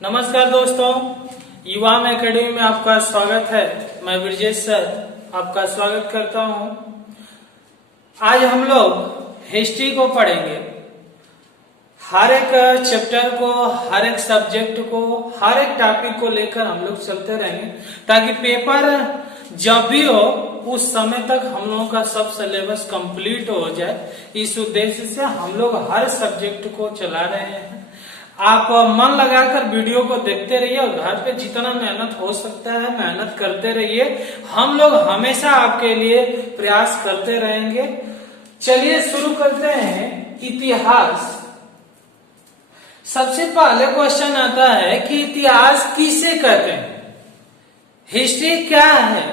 नमस्कार दोस्तों, युवाम एकेडमी में आपका स्वागत है। मैं ब्रजेश सर आपका स्वागत करता हूं। आज हम लोग हिस्ट्री को पढ़ेंगे। हर एक चैप्टर को, हर एक सब्जेक्ट को, हर एक टॉपिक को लेकर हम लोग चलते रहेंगे ताकि पेपर जब भी हो उस समय तक हम लोगों का सब सिलेबस कंप्लीट हो जाए। इस उद्देश्य से हम लोग हर सब्जेक्ट को चला रहे हैं। आप मन लगाकर वीडियो को देखते रहिए और घर पे जितना मेहनत हो सकता है मेहनत करते रहिए। हम लोग हमेशा आपके लिए प्रयास करते रहेंगे। चलिए शुरू करते हैं। इतिहास। सबसे पहले क्वेश्चन आता है कि इतिहास किसे कहते हैं, हिस्ट्री क्या है।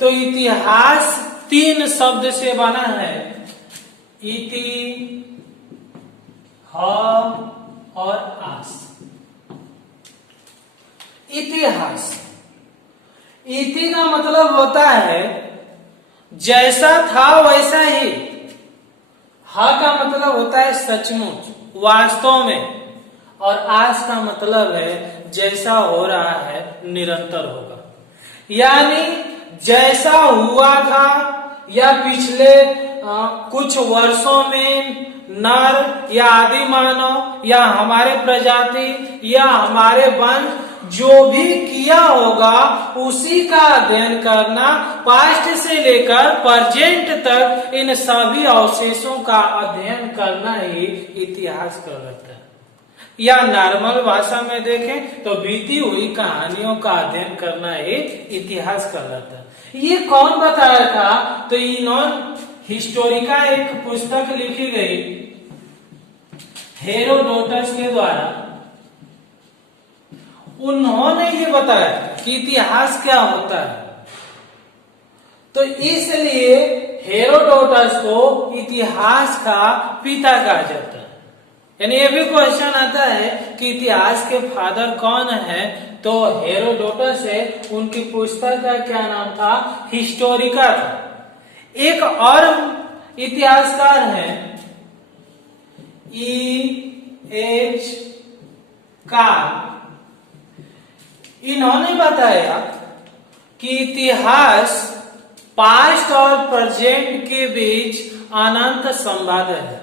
तो इतिहास 3 शब्द से बना है, इति, ह और आस। इतिहास, इति का मतलब होता है जैसा था वैसा ही। हा का मतलब होता है सचमुच, वास्तव में। और आस का मतलब है जैसा हो रहा है निरंतर होगा। यानी जैसा हुआ था या पिछले कुछ वर्षों में नर या आदि मानव या हमारे प्रजाति या हमारे वंश जो भी किया होगा उसी का अध्ययन करना, पास्ट से लेकर प्रेजेंट तक इन सभी अवशेषों का अध्ययन करना ही इतिहास कहलाता है। या नॉर्मल भाषा में देखें तो बीती हुई कहानियों का अध्ययन करना ही इतिहास कहलाता है। ये कौन बताया था? तो इन्होंने हिस्टोरिका एक पुस्तक लिखी गई हेरोडोटस के द्वारा। उन्होंने ये बताया कि इतिहास क्या होता है। तो इसलिए हेरोडोटस को इतिहास का पिता कहा जाता है। यानी ये भी क्वेश्चन आता है कि इतिहास के फादर कौन है, तो हेरोडोटस है। उनकी पुस्तक का क्या नाम था? हिस्टोरिका था। एक और इतिहासकार हैं E.H. कार्ल। इन्होंने बताया कि इतिहास पास्ट और प्रेजेंट के बीच अनंत संवाद है।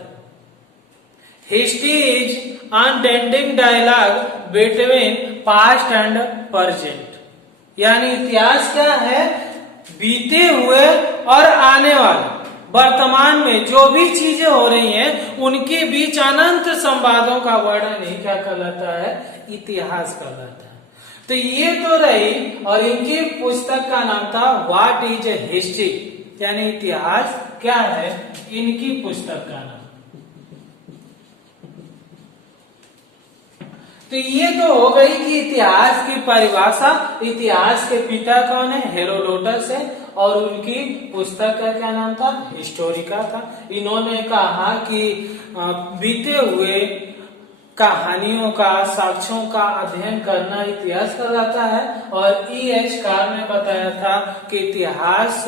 History is unending dialogue between past and present. यानी इतिहास क्या है? बीते हुए और आने वाले वर्तमान में जो भी चीजें हो रही हैं उनके बीच अनंत संवादों का वर्णन ही क्या कहलाता है? इतिहास कहलाता है। तो ये तो रही। और इनकी पुस्तक का नाम था व्हाट इज हिस्ट्री, यानी इतिहास क्या है, इनकी पुस्तक का नाम। तो ये तो हो गई कि इतिहास की परिभाषा। इतिहास के पिता कौन है? हेरोडोटस है। और उनकी पुस्तक का क्या नाम था? हिस्टोरिका था। इन्होंने कहा कि बीते हुए कहानियों का, साक्ष्यों का अध्ययन करना इतिहास कहलाता है। और E.H. कार्ल ने बताया था कि इतिहास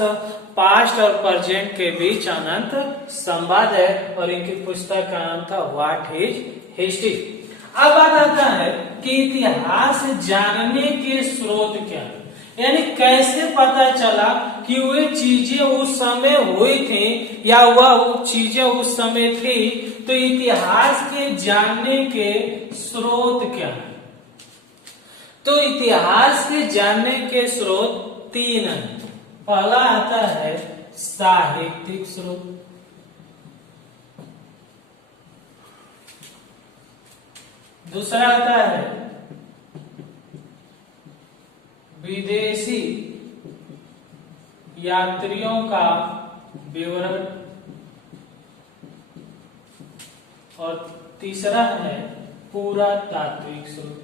पास्ट और प्रेजेंट के बीच अनंत संवाद है। और इनकी पुस्तक का नाम था व्हाट इज हिस्ट्री। अब बात आता है कि इतिहास जानने के स्रोत क्या है, यानी कैसे पता चला कि वे चीजें उस समय हुई थी या वह चीजें उस समय थी। तो इतिहास के जानने के स्रोत क्या है? तो इतिहास के जानने के स्रोत 3 हैं। पहला आता है साहित्यिक स्रोत, दूसरा आता है विदेशी यात्रियों का विवरण, और तीसरा है पुरातात्विक स्रोत।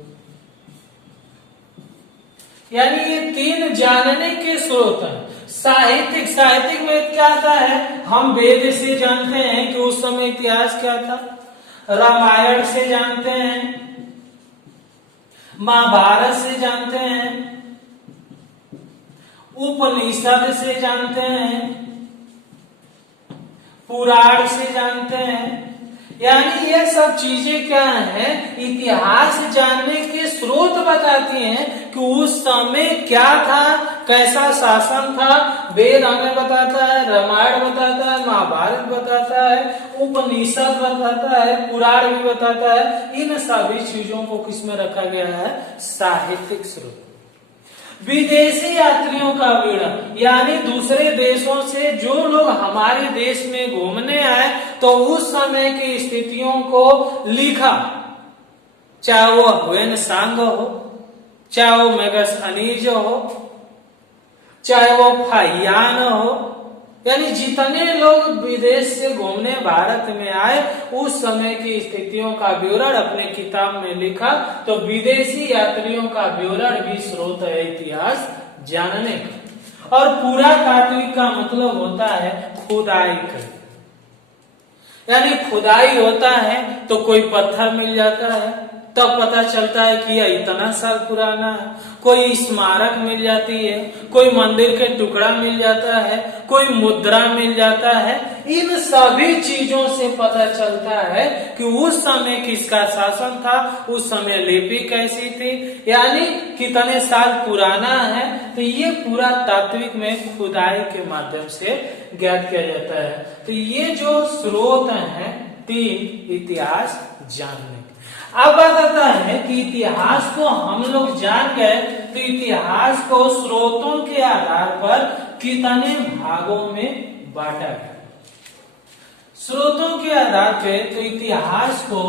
यानी ये 3 जानने के स्रोत हैं। साहित्यिक में क्या आता है? हम वेद से जानते हैं कि उस समय इतिहास क्या था, रामायण से जानते हैं, महाभारत से जानते हैं, उपनिषद से जानते हैं, पुराण से जानते हैं। यानी ये सब चीजें क्या है? इतिहास जानने के स्रोत बताती हैं कि उस समय क्या था, कैसा शासन था। वेद हमें बताता है, रामायण बताता है, महाभारत बताता है, उपनिषद बताता है, पुराण भी बताता है। इन सभी चीजों को किसमें रखा गया है? साहित्यिक स्रोत। विदेशी यात्रियों का विवरण, यानी दूसरे देशों से जो लोग हमारे देश में घूमने आए तो उस समय की स्थितियों को लिखा, चाहे वो ह्वेन सांग हो, चाहे वो मेगस्थनीज हो, चाहे वो फाहियान हो, यानी जितने लोग विदेश से घूमने भारत में आए उस समय की स्थितियों का विवरण अपने किताब में लिखा। तो विदेशी यात्रियों का विवरण भी स्रोत है इतिहास जानने का। और पुरातात्विक का मतलब होता है खुदाई कर, यानी खुदाई होता है तो कोई पत्थर मिल जाता है, तब पता चलता है कि यह इतना साल पुराना है। कोई स्मारक मिल जाती है, कोई मंदिर के टुकड़ा मिल जाता है, कोई मुद्रा मिल जाता है। इन सभी चीजों से पता चलता है कि उस समय किसका शासन था, उस समय लिपि कैसी थी, यानी कितने साल पुराना है। तो ये पूरा तात्विक में खुदाई के माध्यम से ज्ञात किया जाता है। तो ये जो स्रोत हैं 3 इतिहास जानने। अब बात आता है कि इतिहास को हम लोग जान गए तो इतिहास को स्रोतों के आधार पर कितने भागों में बांटा गया? स्रोतों के आधार पर तो इतिहास को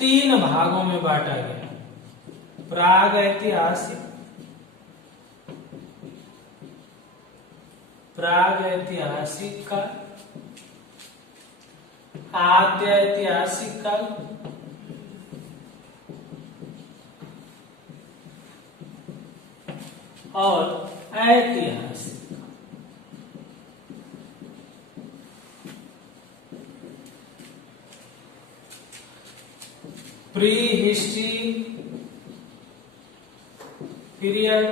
3 भागों में बांटा गया। प्राग ऐतिहासिक, प्राग ऐतिहासिक काल, आद्य ऐतिहासिक काल और ऐतिहासिक। Pre history period,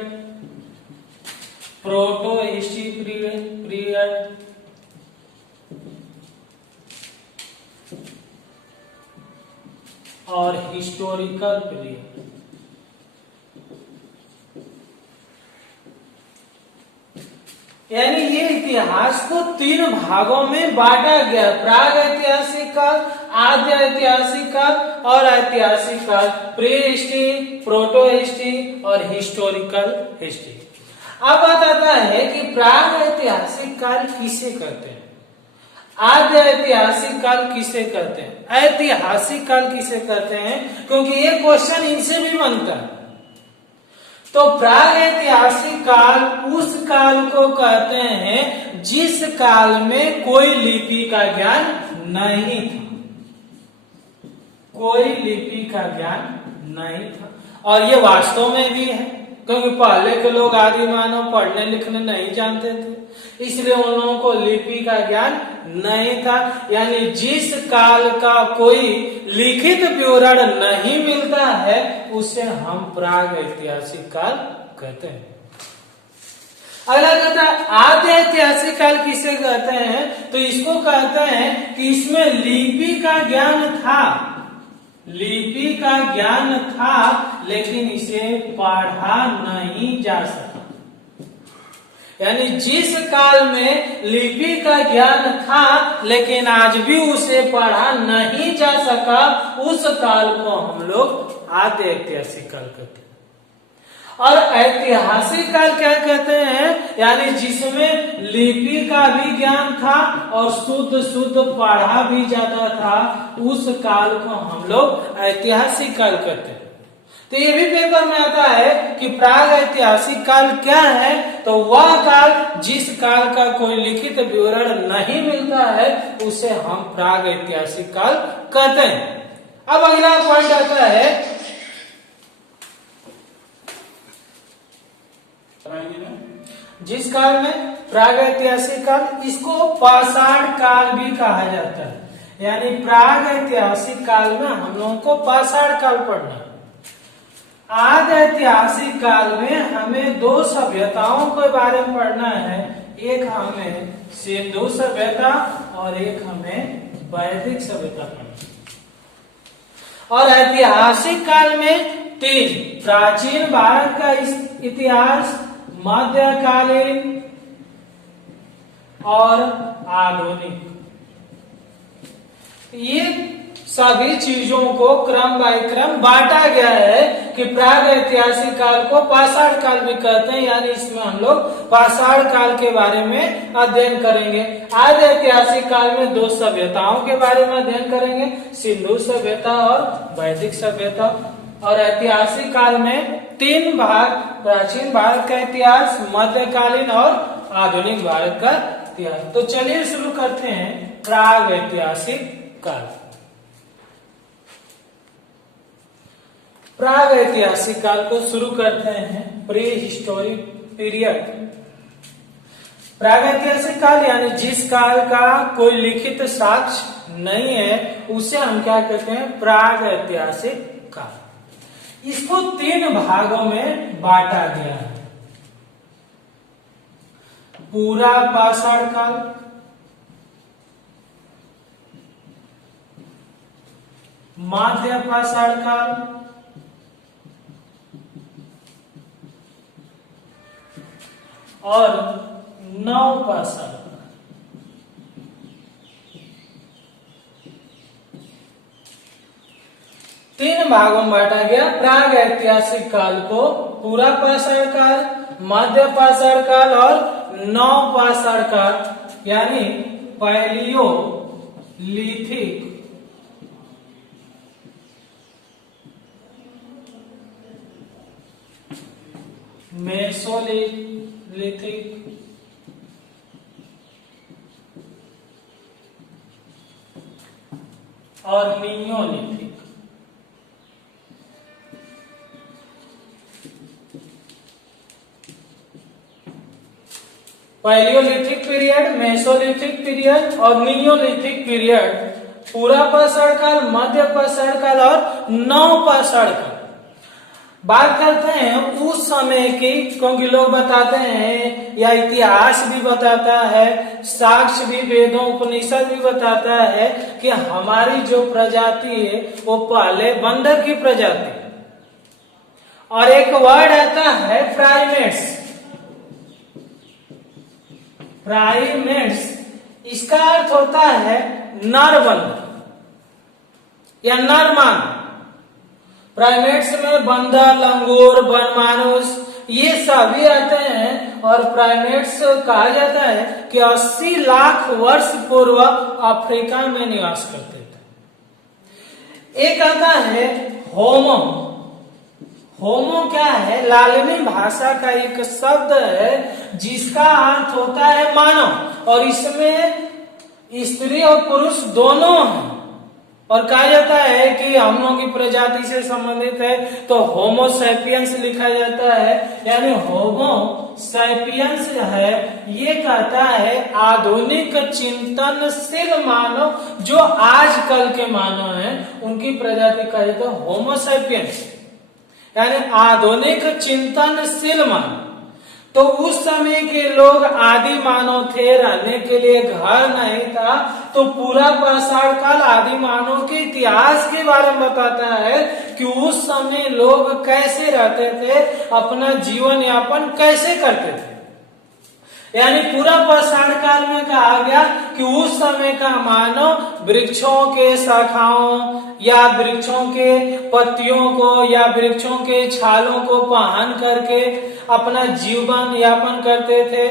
proto history period और हिस्टोरिकल पीरियड। यानी ये इतिहास को 3 भागों में बांटा गया। प्राग ऐतिहासिक काल, आद्य ऐतिहासिक काल और ऐतिहासिक काल। प्री हिस्ट्री, प्रोटो हिस्ट्री और हिस्टोरिकल हिस्ट्री। अब बात आता है कि प्राग ऐतिहासिक काल किसे कहते हैं, आद्य ऐतिहासिक काल किसे कहते हैं, ऐतिहासिक काल किसे कहते हैं, क्योंकि ये क्वेश्चन इनसे भी बनता है। तो प्राग ऐतिहासिक काल उस काल को कहते हैं जिस काल में कोई लिपि का ज्ञान नहीं था, कोई लिपि का ज्ञान नहीं था। और ये वास्तव में भी है, क्योंकि पहले के लोग आदि मानव पढ़ने लिखने नहीं जानते थे, इसलिए उन लोगों को लिपि का ज्ञान नहीं था। यानी जिस काल का कोई लिखित विवरण नहीं मिलता है उसे हम प्राग ऐतिहासिक काल कहते हैं। अगला कहता है आद्य ऐतिहासिक काल किसे कहते हैं, तो इसको कहते हैं कि इसमें लिपि का ज्ञान था, लिपि का ज्ञान था लेकिन इसे पढ़ा नहीं जा सका। यानी जिस काल में लिपि का ज्ञान था लेकिन आज भी उसे पढ़ा नहीं जा सका, उस काल को हम लोग आद्य ऐतिहासिक काल कहते हैं। और ऐतिहासिक काल क्या कहते हैं, यानी जिसमें लिपि का भी ज्ञान था और शुद्ध पढ़ा भी जाता था, उस काल को हम लोग ऐतिहासिक काल कहते हैं। तो ये भी पेपर में आता है कि प्राग ऐतिहासिक काल क्या है, तो वह काल जिस काल का कोई लिखित विवरण नहीं मिलता है उसे हम प्राग ऐतिहासिक काल कहते हैं। अब अगला पॉइंट आता है जिस काल में प्राग ऐतिहासिक काल, इसको पाषाण काल भी कहा जाता है। यानी प्राग ऐतिहासिक काल में हम लोगों को पाषाण काल पढ़ना है। आद्य ऐतिहासिक काल में हमें 2 सभ्यताओं के बारे में पढ़ना है, एक हमें सिंधु सभ्यता और एक हमें वैदिक सभ्यता पढ़ना। और ऐतिहासिक काल में तीन, प्राचीन भारत का इतिहास, मध्यकालीन और आधुनिक। ये सभी चीजों को क्रम बाय क्रम बांटा गया है कि प्राग ऐतिहासिक काल को पाषाण काल भी कहते हैं, यानी इसमें हम लोग पाषाण काल के बारे में अध्ययन करेंगे। आज ऐतिहासिक काल में दो सभ्यताओं के बारे में अध्ययन करेंगे, सिंधु सभ्यता और वैदिक सभ्यता। और ऐतिहासिक काल में तीन भाग, प्राचीन भारत का इतिहास, मध्यकालीन और आधुनिक भारत का इतिहास। तो चलिए शुरू करते हैं प्राग ऐतिहासिक काल। प्राग ऐतिहासिक काल को शुरू करते हैं प्री हिस्टोरिक पीरियड। प्राग ऐतिहासिक काल यानी जिस काल का कोई लिखित साक्ष्य नहीं है उसे हम क्या कहते हैं, प्राग ऐतिहासिक काल। इसको तीन भागों में बांटा गया है। पूरा पाषाण काल, मध्य पाषाण काल और नव पाषाण काल। तीन भागों में बांटा गया प्राग ऐतिहासिक काल को, पूरा पाषाण काल, मध्य पाषाण काल और नव पाषाण काल, यानी पैलियोलिथिक, मेसोलिथिक और Neolithic. Palaeolithic period, Mesolithic period और नियोलिथिक पीरियड, पूरा पाषाण काल, मध्य पाषाण काल और नव पाषाण काल। बात करते हैं उस समय की, क्योंकि लोग बताते हैं या इतिहास भी बताता है, साक्ष्य भी, वेदों उपनिषद भी बताता है कि हमारी जो प्रजाति है वो पहले बंदर की प्रजाति, और एक वर्ड आता है प्राइमेट्स। प्राइमेट्स इसका अर्थ होता है नर बंदर या नर मानव। प्राइमेट्स में बंदर, लंगूर, वनमानुष ये सभी आते हैं, और प्राइमेट्स कहा जाता है कि 80 लाख वर्ष पूर्व अफ्रीका में निवास करते थे। एक आता है होमो। होमो क्या है, लालिनी भाषा का एक शब्द है जिसका अर्थ होता है मानव, और इसमें स्त्री और पुरुष दोनों हैं, और कहा जाता है कि हम लोगों की प्रजाति से संबंधित है तो होमो सैपियंस लिखा जाता है, यानी होमो सैपियंस है। ये कहता है आधुनिक चिंतनशील मानव, जो आजकल के मानव हैं उनकी प्रजाति कहे तो होमो सैपियंस, यानी आधुनिक चिंतनशील मानव। तो उस समय के लोग आदि मानव थे, रहने के लिए घर नहीं था, तो पूरा पाषाण काल आदि मानव के इतिहास के बारे में बताता है कि उस समय लोग कैसे रहते थे, अपना जीवन यापन कैसे करते थे। यानी पूरा पाषाण काल में कहा गया कि उस समय का मानव वृक्षों के शाखाओं या वृक्षों के पत्तियों को या वृक्षों के छालों को पहन करके अपना जीवन यापन करते थे।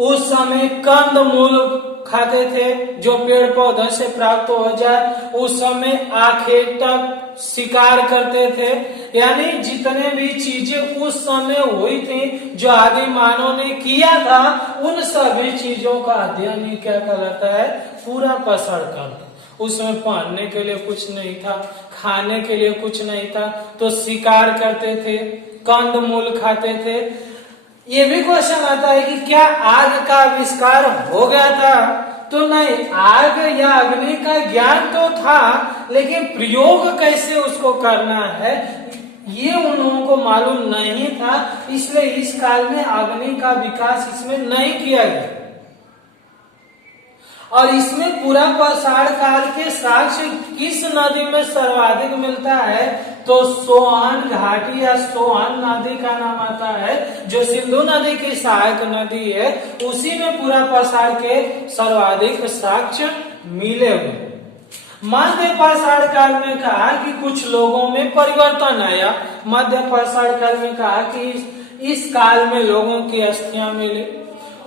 उस समय कंद मूल खाते थे जो पेड़ पौधों से प्राप्त हो जाए। उस समय आखेट तक शिकार करते थे, यानी जितने भी चीजें उस समय हुई थी जो आदि मानव ने किया था, उन सभी चीजों का अध्ययन ही क्या कहलाता है, पूरा पाषाण काल। उसमें पहनने के लिए कुछ नहीं था, खाने के लिए कुछ नहीं था, तो शिकार करते थे, कंद मूल खाते थे। ये भी क्वेश्चन आता है कि क्या आग का आविष्कार हो गया था? तो नहीं, आग या अग्नि का ज्ञान तो था, लेकिन प्रयोग कैसे उसको करना है ये उन लोगों को मालूम नहीं था, इसलिए इस काल में अग्नि का विकास इसमें नहीं किया गया। और इसमें पूरा पाषाण काल के साक्ष्य किस नदी में सर्वाधिक मिलता है? तो सोअन घाटी या सोअन नदी का नाम आता है, जो सिंधु नदी की सहायक नदी है, उसी में पूरा पाषाण के सर्वाधिक साक्ष्य मिले हुए। मध्य पाषाण काल में कहा कि कुछ लोगों में परिवर्तन आया। मध्य पाषाण काल में कहा कि इस काल में लोगों की अस्थियां मिली,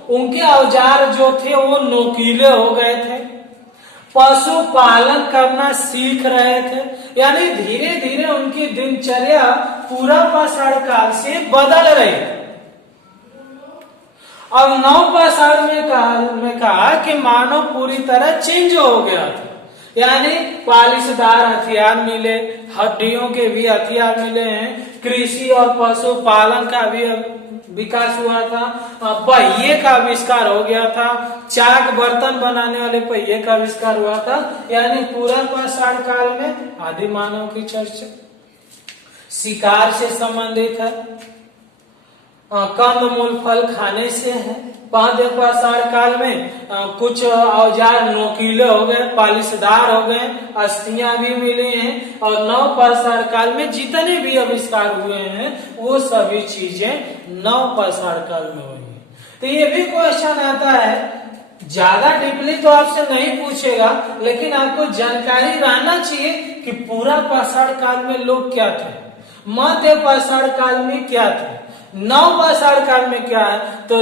उनके औजार जो थे वो नोकीले हो गए थे, पशुपालन करना सीख रहे थे, यानी धीरे धीरे उनकी दिनचर्या पूरा पाषाण काल से बदल रही थी। अब नव पाषाण में कहा कि मानव पूरी तरह चेंज हो गया था, यानी पालिशदार हथियार मिले, हड्डियों के भी हथियार मिले हैं, कृषि और पशुपालन का भी विकास हुआ था, पहिए का आविष्कार हो गया था, चाक बर्तन बनाने वाले पहिए का आविष्कार हुआ था, यानी पूरा पाषाण काल में आदि मानव की चर्चा शिकार से संबंधित है, कंदमूल फल खाने से है। मध्य पाषाण काल में कुछ औजार नोकीले हो गए, पालिशदार हो गए, अस्थियां भी मिली हैं, और नव पाषाण काल में जितने भी आविष्कार हुए हैं वो सभी चीजें नव पाषाण काल में हुई है। तो ये भी क्वेश्चन आता है, ज्यादा डीपली तो आपसे नहीं पूछेगा, लेकिन आपको जानकारी रहना चाहिए कि पूरा पाषाण काल में लोग क्या थे, मध्य पाषाण काल में क्या थे, नव पाषाण काल में क्या है। तो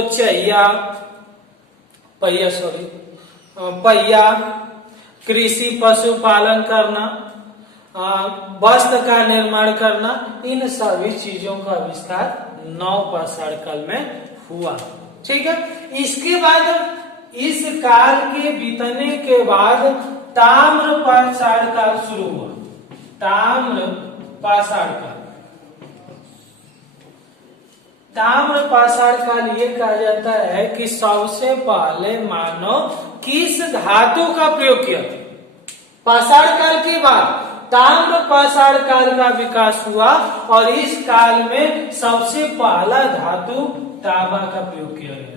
पहिया, कृषि पशुपालन करना, वस्त्र का निर्माण करना, इन सभी चीजों का आविष्कार नव पाषाण काल में हुआ। ठीक है, इसके बाद इस काल के बीतने के बाद ताम्र पाषाण काल शुरू हुआ। ताम्र पाषाण काल, ताम्र पाषाण काल ये कहा जाता है कि सबसे पहले मानव किस धातु का प्रयोग किया था। पाषाण काल के बाद ताम्र पाषाण काल का विकास हुआ, और इस काल में सबसे पहला धातु तांबा का प्रयोग किया गया था।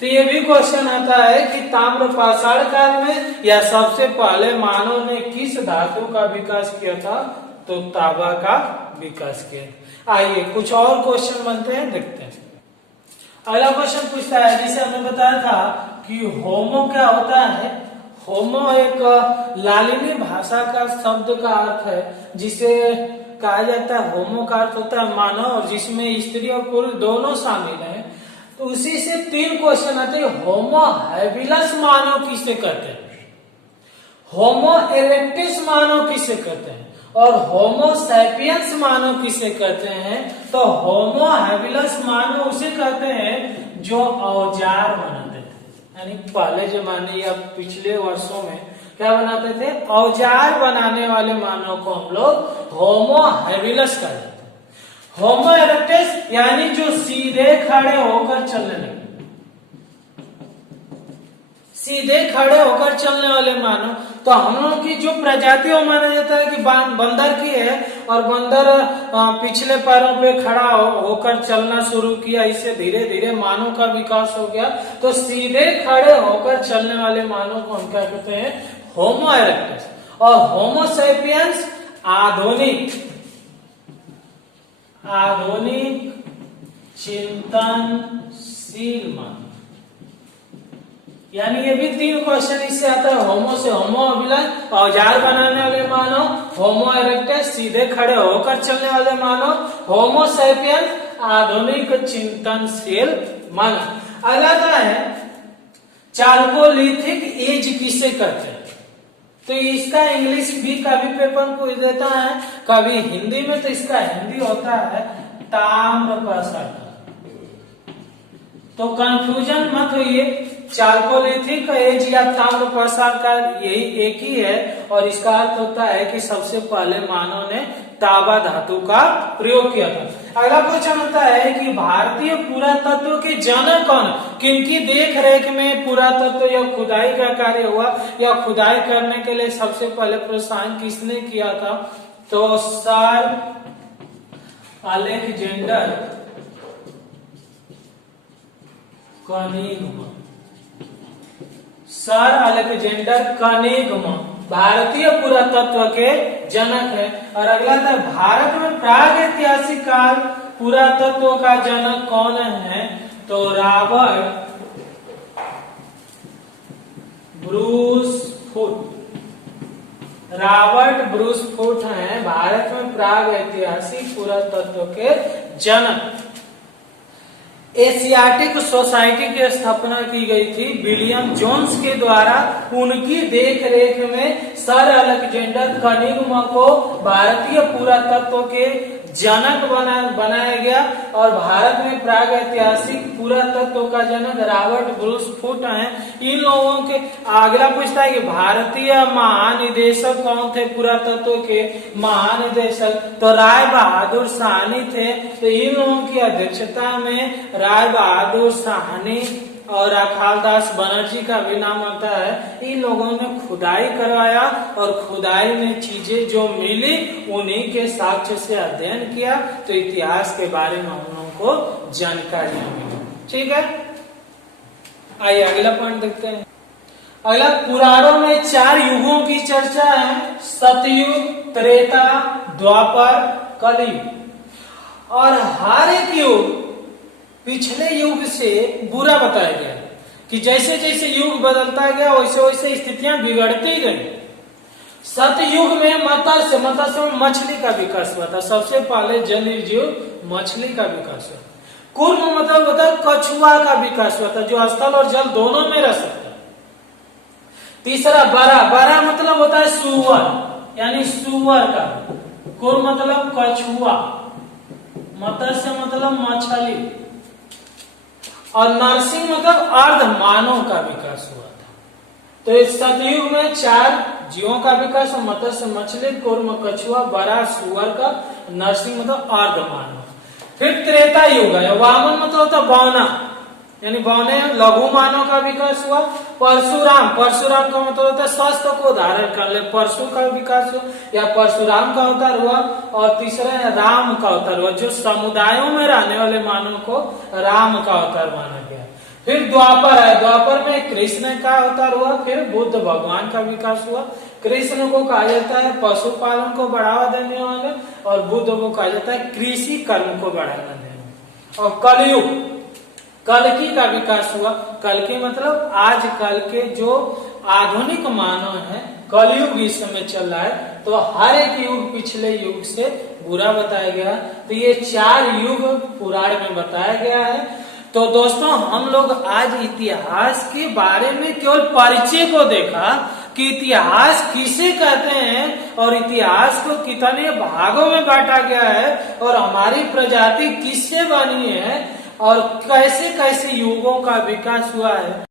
तो ये भी क्वेश्चन आता है कि ताम्र पाषाण काल में या सबसे पहले मानव ने किस धातु का विकास किया था? तो तांबा का विकास किया। आइए कुछ और क्वेश्चन बनते हैं, देखते हैं। अगला क्वेश्चन पूछता है, जिसे हमने बताया था कि होमो क्या होता है। होमो एक लालिनी भाषा का शब्द का अर्थ है, जिसे कहा जाता है, होमो का अर्थ होता है मानव, और जिसमें स्त्री और पुरुष दोनों शामिल हैं। तो उसी से 3 क्वेश्चन आते हैं। होमो हैबिलस मानव किसे कहते हैं, होमो इरेक्टस मानव किसे कहते हैं, और होमो सैपियंस मानव किसे कहते हैं। तो होमो हैबिलस मानव उसे कहते हैं जो औजार बनाते थे, यानी पहले जमाने या पिछले वर्षों में क्या बनाते थे, औजार बनाने वाले मानव को हम लोग होमो हैबिलस कहते हैं। होमो इरेक्टस यानी जो सीधे खड़े होकर चलने लगे, सीधे खड़े होकर चलने वाले मानव। तो हम लोग की जो प्रजाति वो माना जाता है कि बंदर की है, और बंदर पिछले पैरों पे खड़ा होकर चलना शुरू किया, इससे धीरे धीरे मानव का विकास हो गया। तो सीधे खड़े होकर चलने वाले मानव को हम क्या कहते हैं, होमो इरेक्टस। और होमो सैपियंस आधुनिक चिंतनशील मानव। यानी ये भी 3 क्वेश्चन इससे आता है। होमो से होमो हैबिलस औजार बनाने वाले मानव, होमो इरेक्टस सीधे खड़े होकर चलने वाले मानव, होमो सैपियंस आधुनिक चिंतनशील मानव। अगला है चाल्कोलिथिक एज किसे कहते हैं। तो इसका इंग्लिश भी कभी पेपर पूछ देता है, कभी हिंदी में। तो इसका हिंदी होता है ताम्र पाषाण। तो कंफ्यूजन मत होइए, चाल्कोलिथिक एज या ताम्र पाषाण का यही एक ही है, और इसका अर्थ होता है कि सबसे पहले मानव ने तांबा धातु का प्रयोग किया था। अगला क्वेश्चन होता है कि भारतीय पुरातत्व के जनक कौन, किनकी देख रेख में पुरातत्व या खुदाई का कार्य हुआ, या खुदाई करने के लिए सबसे पहले प्रोत्साहन किसने किया था। तो sir Alexander Cunningham. Sir Alexander Cunningham भारतीय पुरातत्व के जनक है। और अगला था भारत में प्राग ऐतिहासिक काल पुरातत्व का जनक कौन है? तो Robert Bruce foot. Robert Bruce foot हैं भारत में प्राग ऐतिहासिक पुरातत्व के जनक। एशियाटिक सोसाइटी की स्थापना की गई थी विलियम जोन्स के द्वारा। उनकी देखरेख में सर अलेक्जेंडर कनिंघम को भारतीय पुरातत्व के जनक बनाया गया। और भारत में प्राग ऐतिहासिक पुरातत्व का जनक रॉबर्ट ब्रूस फुट हैं। इन लोगों के अगला पूछता है कि भारतीय महानिदेशक कौन थे? पुरातत्व के महानिदेशक तो राय बहादुर साहनी थे। तो इन लोगों की अध्यक्षता में राय बहादुर साहनी और अखालदास बनर्जी का भी नाम आता है। इन लोगों ने खुदाई करवाया और खुदाई में चीजें जो मिली उन्हीं के साक्ष्य से अध्ययन किया, तो इतिहास के बारे में हम लोगों को जानकारियां मिली। ठीक है, आइए अगला पॉइंट देखते हैं। अगला, पुराणों में 4 युगों की चर्चा है, सतयुग, त्रेता, द्वापर, कलयुग। और हर एक युग पिछले युग से बुरा बताया गया कि जैसे जैसे युग बदलता गया वैसे वैसे स्थितियां बिगड़ती गई। सतयुग में मत्स्य में मछली का विकास हुआ था। सबसे पहले जलीय जीव मछली का विकास हुआ। कूर्म मतलब होता है कछुआ का विकास हुआ था, जो स्थल और जल दोनों में रह सकता है। तीसरा बरा मतलब होता है सुअर, यानी सुअर का। कूर्म मतलब कछुआ, मत्स्य मतलब मछली, और नरसिंह मतलब अर्ध मानव का विकास हुआ था। तो इस सतयुग में 4 जीवों का विकास, मत्स्य मछली, कूर्म कछुआ, बरा सुअर का, नरसिंह मतलब अर्ध मानव। फिर त्रेता युग है, वामन मतलब होता बौना, यानी बौने लघु मानव का विकास हुआ। परशुराम का मतलब होता है स्वस्थ को धारण कर ले, परशु का विकास हुआ या परशुराम का अवतार हुआ। और तीसरा है राम का अवतार हुआ, जो समुदायों में रहने वाले मानव को राम का अवतार माना गया। फिर द्वापर है, द्वापर में कृष्ण का अवतार हुआ। फिर बुद्ध भगवान का विकास हुआ। कृष्ण को कहा जाता है पशुपालन को बढ़ावा देने वाले, और बुद्ध को कहा जाता है कृषि कर्म को बढ़ावा देने वाले। और कलयुग, कल्कि का विकास हुआ। कल्कि मतलब आजकल के जो आधुनिक मानव हैं, कलयुग इस समय चल रहा है। तो हर एक युग पिछले युग से बुरा बताया गया। तो ये 4 युग पुराण में बताया गया है। तो दोस्तों, हम लोग आज इतिहास के बारे में केवल परिचय को देखा कि इतिहास किसे कहते हैं और इतिहास को कितने भागों में बांटा गया है और हमारी प्रजाति किससे बनी है और कैसे कैसे युगों का विकास हुआ है।